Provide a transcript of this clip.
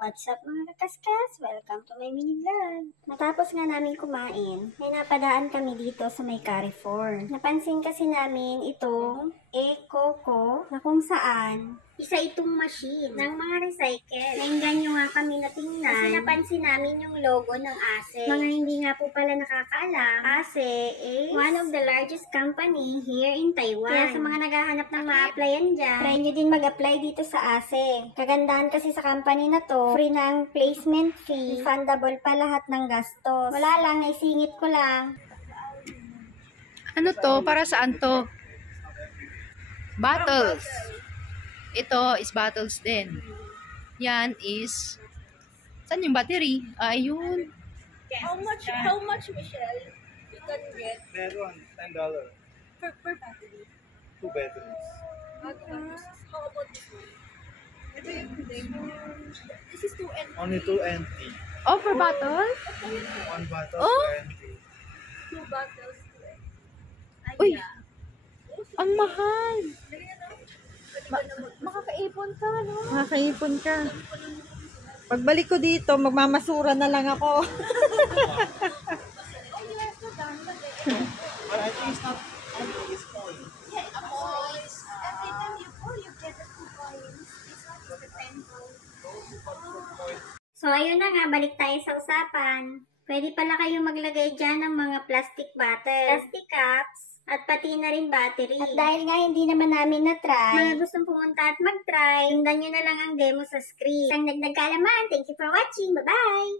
What's up mga kakaskas? Welcome to my mini vlog. Matapos nga namin kumain, may napadaan kami dito sa may Carrefour. Napansin kasi namin itong Ecoco na kung saan isa itong machine ng mga recycle. Nainggan nyo nga kami na tingnan kasi napansin namin yung logo ng ASE. Mga hindi nga po pala nakakaalam, ASE is one of the largest company here in Taiwan. Kaya sa mga naghahanap ng ma-applyan dyan, try nyo din mag-apply dito sa ASE. Kagandahan kasi sa company na to, free na ang placement fee, refundable pa lahat ng gastos. Wala lang, naisingit ko lang. Ano to? Para saan to? Bottles. Ito is bottles din. Yan is... Saan yung battery? Ayun. How much, Michelle, you can get Meron, $10. per battery? 2 batteries. How about this one? Ito yung this is 2 and Only 2 NT. Oh, per bottle? 1 bottle, Oh. 2 NT. 2 bottles. Uy! Ang mahal! Makakaipon ka, no? Makakaipon ka. Pagbalik ko dito, magmamasura na lang ako. But I think it's not empty, it's full. Every time you pull, you get the 2 coins. This one is the 10 coins. So, ayun na nga, balik tayo sa usapan. Pwede pala kayo maglagay dyan ng mga plastic bottle, plastic cups, at pati na rin battery. At dahil nga hindi naman namin na-try, mga gustong pumunta at mag-try, tingnan nyo na lang ang demo sa screen. Isang nagdagkalaman. Thank you for watching. Bye-bye!